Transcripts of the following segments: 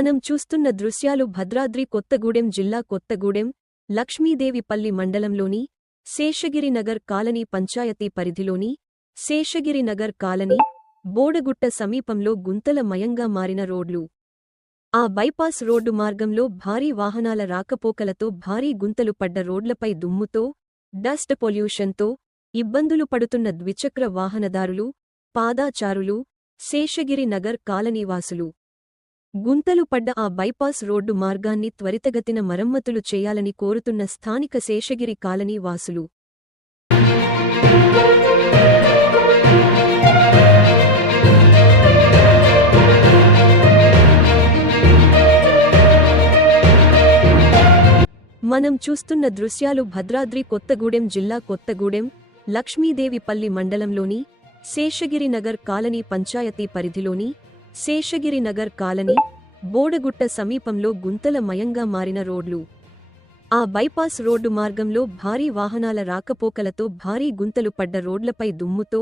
మనం చూస్తున్న దృశ్యాలు భద్రాద్రి కొత్తగూడెం జిల్లా కొత్తగూడెం లక్ష్మీదేవిపల్లి మండలంలోని శేషగిరినగర్ కాలనీ పంచాయతీ పరిధిలోని శేషగిరినగర్ కాలనీ బోడగుట్ట సమీపంలో గుంతల మయంగా మారిన రోడ్లు. ఆ బైపాస్ రోడ్డు మార్గంలో భారీ వాహనాల రాకపోకలతో భారీ గుంతలు పడ్డ రోడ్లపై దుమ్ముతో, డస్ట్ పొల్యూషన్తో ఇబ్బందులు పడుతున్న ద్విచక్ర వాహనదారులు, పాదాచారులు, శేషగిరి నగర్ కాలనీవాసులు. గుంతలు పడ్డ ఆ బైపాస్ రోడ్డు మార్గాన్ని త్వరితగతిన మరమ్మతులు చేయాలని కోరుతున్న స్థానిక శేషగిరి కాలనీ వాసులు. మనం చూస్తున్న దృశ్యాలు భద్రాద్రి కొత్తగూడెం జిల్లా కొత్తగూడెం లక్ష్మీదేవిపల్లి మండలంలోని శేషగిరినగర్ కాలనీ పంచాయతీ పరిధిలోని శేషగిరినగర్ కాలనీ బోడగుట్ట సమీపంలో గుంతల మయంగా మారిన రోడ్లు. ఆ బైపాస్ రోడ్డు మార్గంలో భారీ వాహనాల రాకపోకలతో భారీ గుంతలు పడ్డ రోడ్లపై దుమ్ముతో,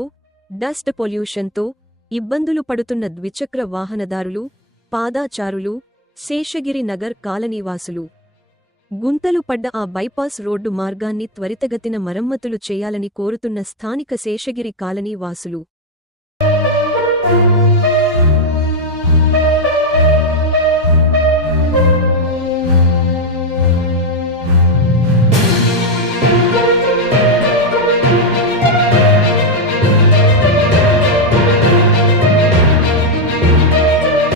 డస్ట్ పొల్యూషన్తో ఇబ్బందులు పడుతున్న ద్విచక్ర వాహనదారులు, పాదాచారులు, శేషగిరి నగర్ కాలనీవాసులు. గుంతలు పడ్డ ఆ బైపాస్ రోడ్డు మార్గాన్ని త్వరితగతిన మరమ్మతులు చేయాలని కోరుతున్న స్థానిక శేషగిరి కాలనీ వాసులు.